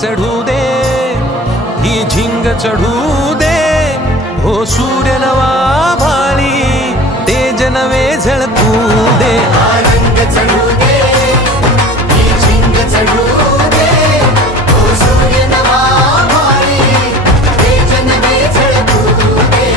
चढू दे, ही झिंग चढू दे, हो सूर्य नवा भाळी, तेज नवे झळकू दे. रंग चढू दे, ही झिंग चढू दे, हो सूर्य नवा भाळी, तेज नवे झळकू दे.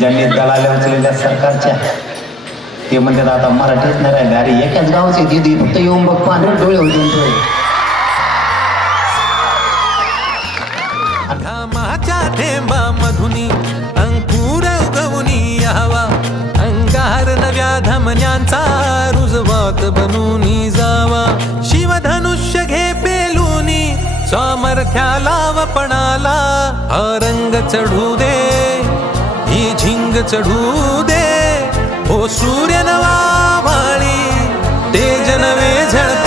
ज्यांनी दलाल्या उचललेल्या सरकारच्या ते म्हणतात आता मराठीच नाही राहिले. अरे एकाच गावचे दिदी फक्त येऊन बघ पांढरे डोळे होते डोळे. घामाच्या थेंबा मधुनी अंकुर उगवूनी यावा, अंगार नव्या धमन्यांचा रुजवात बनूनी जावा. शिवधनुष्य घे पेलूनी सामर्थ्याला वपणाला, हा रंग चढू दे, ही झिंग चढू दे, हो सूर्य नवा भाळी, तेज नवे झळकू